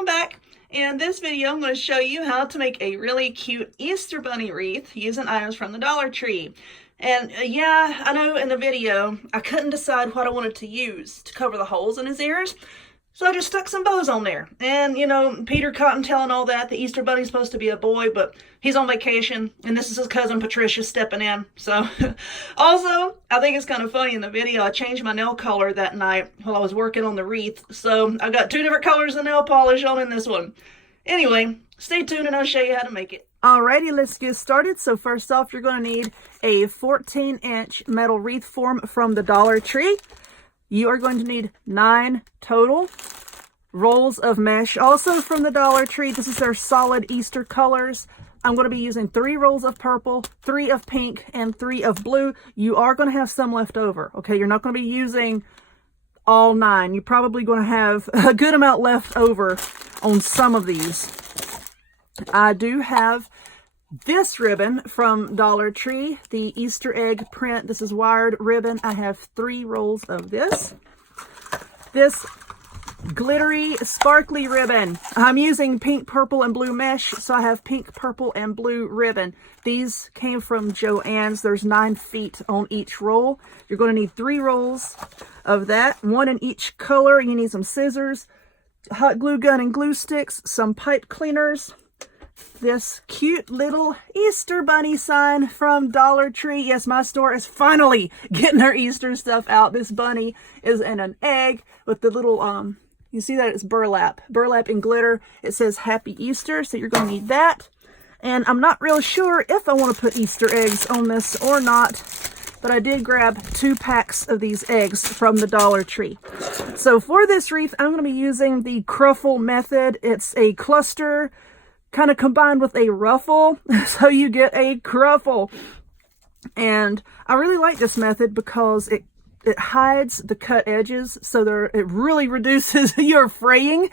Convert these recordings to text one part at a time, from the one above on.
welcome back. In this video, I'm going to show you how to make a really cute Easter bunny wreath using items from the Dollar Tree. And yeah, I know in the video, I couldn't decide what I wanted to use to cover the holes in his ears. So I just stuck some bows on there. And, you know, Peter Cottontail and all that, the Easter Bunny's supposed to be a boy, but he's on vacation, and this is his cousin Patricia stepping in. So, also, I think it's kind of funny in the video, I changed my nail color that night while I was working on the wreath. So, I've got two different colors of nail polish on in this one. Anyway, stay tuned and I'll show you how to make it. Alrighty, let's get started. So first off, you're going to need a 14-inch metal wreath form from the Dollar Tree. You are going to need 9 total rolls of mesh, also from the Dollar Tree. This is their solid Easter colors. I'm going to be using 3 rolls of purple, 3 of pink, and 3 of blue. You are going to have some left over, okay? You're not going to be using all 9. You're probably going to have a good amount left over on some of these. I do have this ribbon from Dollar Tree, the Easter egg print. This is wired ribbon. I have 3 rolls of this. This glittery, sparkly ribbon. I'm using pink, purple, and blue mesh, so I have pink, purple, and blue ribbon. These came from Joann's. There's 9 feet on each roll. You're going to need 3 rolls of that, 1 in each color. You need some scissors, hot glue gun and glue sticks, some pipe cleaners, this cute little Easter bunny sign from Dollar Tree. Yes, my store is finally getting their Easter stuff out. This bunny is in an egg with the little, you see that it's burlap and glitter. It says Happy Easter, so you're going to need that. And I'm not real sure if I want to put Easter eggs on this or not, but I did grab 2 packs of these eggs from the Dollar Tree. So for this wreath, I'm going to be using the Cruffle method. It's a cluster kind of combined with a ruffle, so you get a cruffle. And I really like this method because it hides the cut edges, so it really reduces your fraying.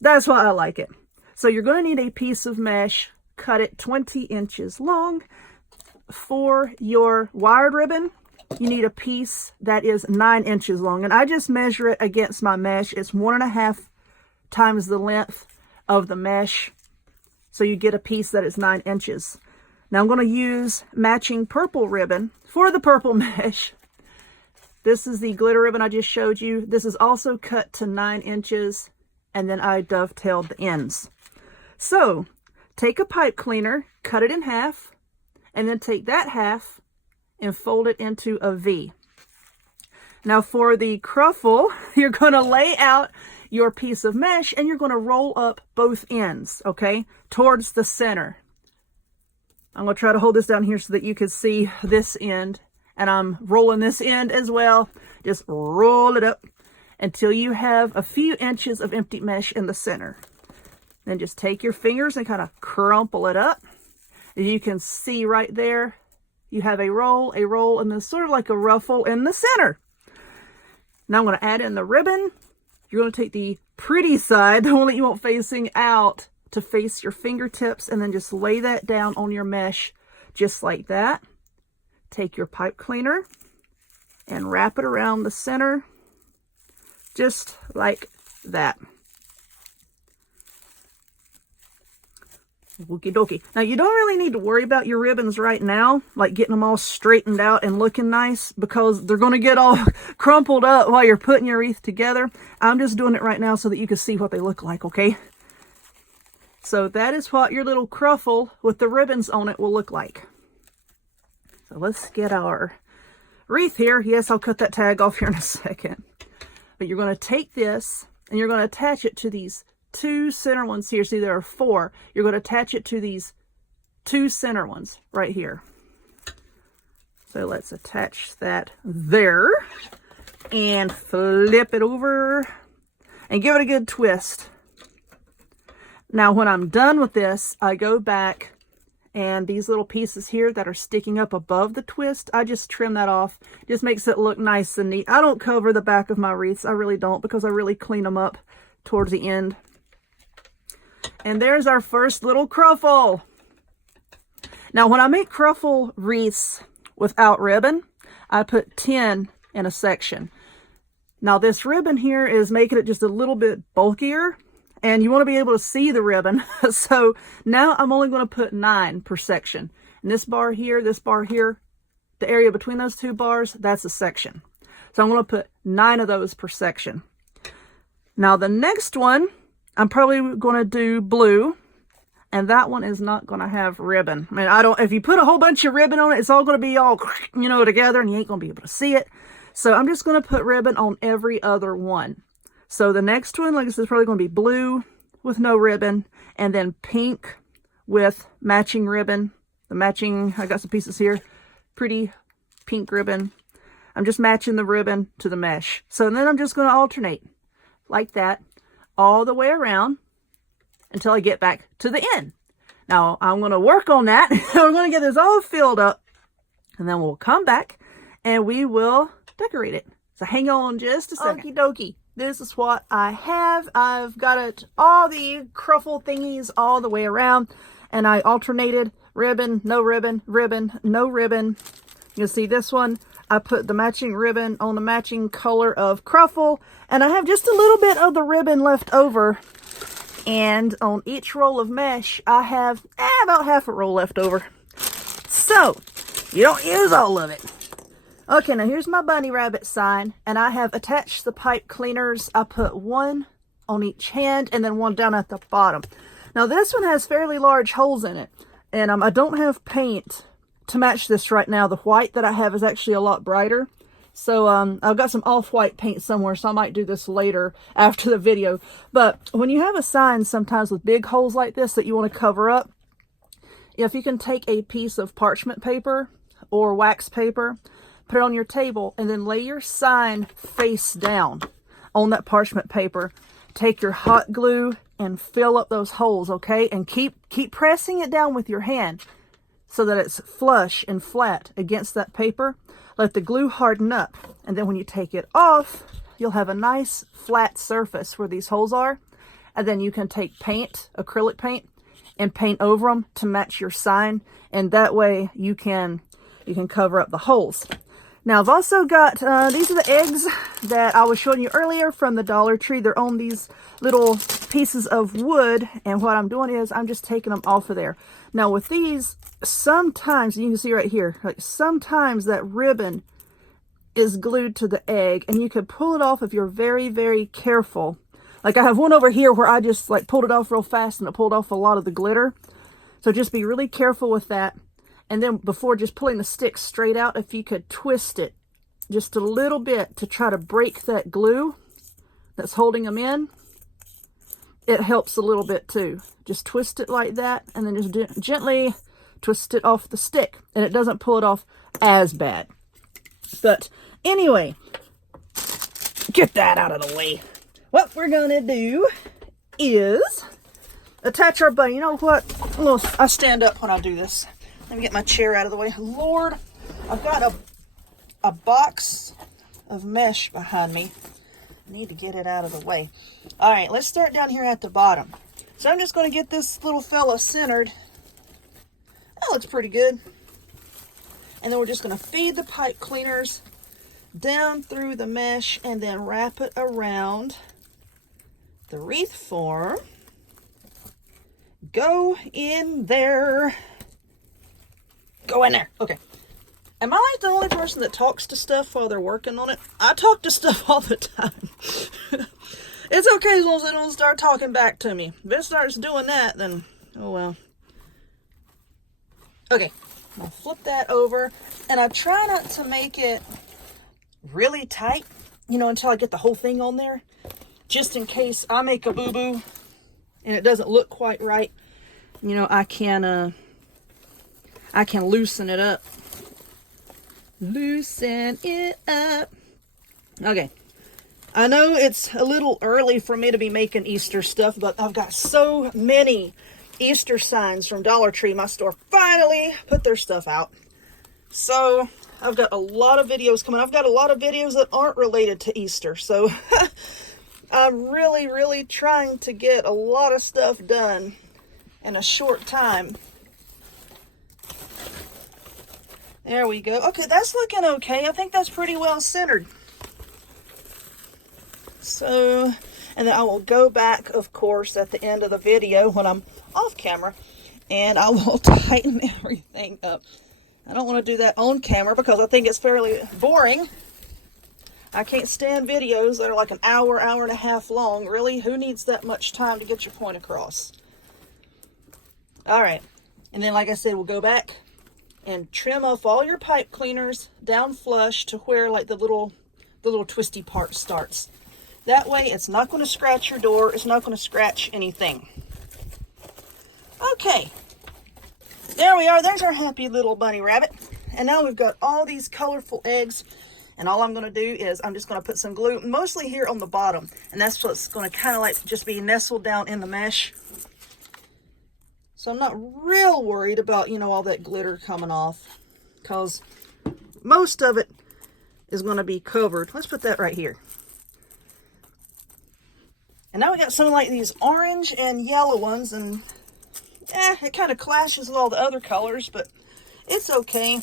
That's why I like it. So you're going to need a piece of mesh, cut it 20 inches long. For your wired ribbon, you need a piece that is 9 inches long, and I just measure it against my mesh. It's 1.5 times the length of the mesh. So you get a piece that is 9 inches. Now I'm going to use matching purple ribbon for the purple mesh. This is the glitter ribbon I just showed you. This is also cut to 9 inches, and then I dovetailed the ends. So take a pipe cleaner, cut it in half, and then take that half and fold it into a V. Now for the cruffle, you're going to lay out your piece of mesh and you're going to roll up both ends, okay, towards the center. I'm going to try to hold this down here so that you can see this end, and I'm rolling this end as well. Just roll it up until you have a few inches of empty mesh in the center. Then just take your fingers and kind of crumple it up. As you can see right there, you have a roll, and then sort of like a ruffle in the center. Now I'm going to add in the ribbon. You're going to take the pretty side, the one that you want facing out, to face your fingertips, and then just lay that down on your mesh just like that. Take your pipe cleaner and wrap it around the center just like that. Okie dokie. Now you don't really need to worry about your ribbons right now, like getting them all straightened out and looking nice, because they're going to get all crumpled up while you're putting your wreath together. I'm just doing it right now so that you can see what they look like, okay? So that is what your little cruffle with the ribbons on it will look like. So let's get our wreath here. Yes, I'll cut that tag off here in a second. But you're going to take this and you're going to attach it to these 2 center ones here. See, there are 4. You're going to attach it to these 2 center ones right here. So let's attach that there and flip it over and give it a good twist. Now when I'm done with this, I go back, and these little pieces here that are sticking up above the twist, I just trim that off. It just makes it look nice and neat. I don't cover the back of my wreaths. I really don't, because I really clean them up towards the end. And there's our first little cruffle. Now, when I make cruffle wreaths without ribbon, I put 10 in a section. Now, this ribbon here is making it just a little bit bulkier, and you want to be able to see the ribbon. So now I'm only going to put 9 per section. And this bar here, the area between those 2 bars, that's a section. So I'm going to put 9 of those per section. Now the next one, I'm probably going to do blue. And that one is not going to have ribbon. I mean, if you put a whole bunch of ribbon on it, it's all going to be all, together, and you ain't going to be able to see it. So I'm just going to put ribbon on every other one. So the next one, like I said, is probably going to be blue with no ribbon, and then pink with matching ribbon. I got some pieces here, pretty pink ribbon. I'm just matching the ribbon to the mesh. So then I'm just going to alternate like that all the way around until I get back to the end. Now, I'm going to work on that. We're going to get this all filled up, and then we'll come back, and we will decorate it. So hang on just a second. Okie dokie. This is what I have. I've got it, all the cruffle thingies all the way around, and I alternated ribbon, no ribbon, ribbon, no ribbon. You'll see this one, I put the matching ribbon on the matching color of cruffle, and I have just a little bit of the ribbon left over. And on each roll of mesh, I have about half a roll left over. So, you don't use all of it. Okay, now here's my bunny rabbit sign. And I have attached the pipe cleaners. I put one on each hand and then one down at the bottom. Now this one has fairly large holes in it. And I don't have paint to match this right now. The white that I have is actually a lot brighter. So I've got some off-white paint somewhere, so I might do this later after the video. But when you have a sign sometimes with big holes like this that you want to cover up, if you can take a piece of parchment paper or wax paper, put it on your table, and then lay your sign face down on that parchment paper. Take your hot glue and fill up those holes, okay? And keep pressing it down with your hand so that it's flush and flat against that paper. Let the glue harden up, and then when you take it off, you'll have a nice flat surface where these holes are. And then you can take paint, acrylic paint, and paint over them to match your sign, and that way you can cover up the holes. Now I've also got, these are the eggs that I was showing you earlier from the Dollar Tree. They're on these little pieces of wood, and what I'm doing is I'm just taking them off of there. Now with these, sometimes, you can see right here, like sometimes that ribbon is glued to the egg, and you can pull it off if you're very, very careful. Like I have one over here where I just like pulled it off real fast and it pulled off a lot of the glitter. So just be really careful with that. And then before just pulling the stick straight out, if you could twist it just a little bit to try to break that glue that's holding them in, it helps a little bit too. Just twist it like that, and then just gently twist it off the stick, and it doesn't pull it off as bad. But anyway, get that out of the way. What we're gonna do is attach our bunny. You know what? I stand up when I do this. Let me get my chair out of the way. Lord, I've got a box of mesh behind me. I need to get it out of the way. All right, let's start down here at the bottom. So I'm just going to get this little fella centered. That looks pretty good. And then we're just going to feed the pipe cleaners down through the mesh and then wrap it around the wreath form. Go in there. Go in there. Okay. Am I like the only person that talks to stuff while they're working on it? I talk to stuff all the time. It's okay as long as they don't start talking back to me. If it starts doing that, then, oh well. Okay. I'll flip that over. And I try not to make it really tight, until I get the whole thing on there. Just in case I make a boo-boo and it doesn't look quite right. I can loosen it up. Loosen it up. Okay. I know it's a little early for me to be making Easter stuff, but I've got so many Easter signs from Dollar Tree. My store finally put their stuff out. So I've got a lot of videos coming. I've got a lot of videos that aren't related to Easter. So I'm really, really trying to get a lot of stuff done in a short time. There we go. Okay, that's looking okay. I think that's pretty well centered. So, And then I will go back, of course, at the end of the video when I'm off camera, and I will tighten everything up. I don't want to do that on camera because I think it's fairly boring. I can't stand videos that are like an hour, hour and a half long. Really, who needs that much time to get your point across? All right, and then like I said, we'll go back and trim off all your pipe cleaners down flush to where like the little twisty part starts. That way it's not going to scratch your door. It's not going to scratch anything. Okay, there we are. There's our happy little bunny rabbit. And now we've got all these colorful eggs. And all I'm going to do is I'm just going to put some glue mostly here on the bottom. And that's what's going to kind of like just be nestled down in the mesh. So I'm not real worried about, you know, all that glitter coming off, because most of it is going to be covered. Let's put that right here. And now we got some like these orange and yellow ones, and it kind of clashes with all the other colors, but it's okay.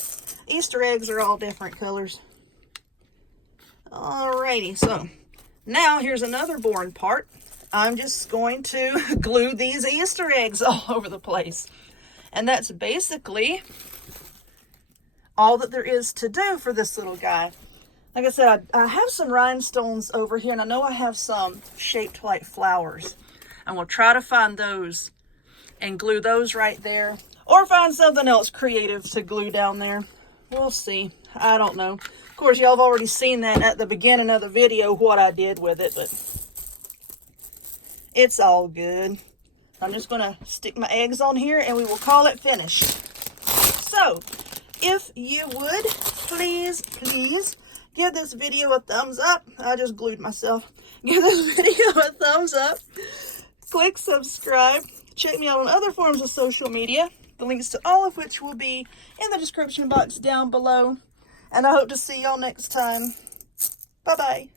Easter eggs are all different colors. Alrighty, so now here's another boring part. I'm just going to glue these Easter eggs all over the place. And that's basically all that there is to do for this little guy. Like I said, I have some rhinestones over here, and I know I have some shaped like flowers. And we'll try to find those and glue those right there. Or find something else creative to glue down there. We'll see. I don't know. Of course, y'all have already seen that at the beginning of the video, what I did with it, but it's all good. I'm just going to stick my eggs on here and we will call it finished. So, if you would, please give this video a thumbs up. I just glued myself. Give this video a thumbs up. Click subscribe. Check me out on other forms of social media. The links to all of which will be in the description box down below. And I hope to see y'all next time. Bye-bye.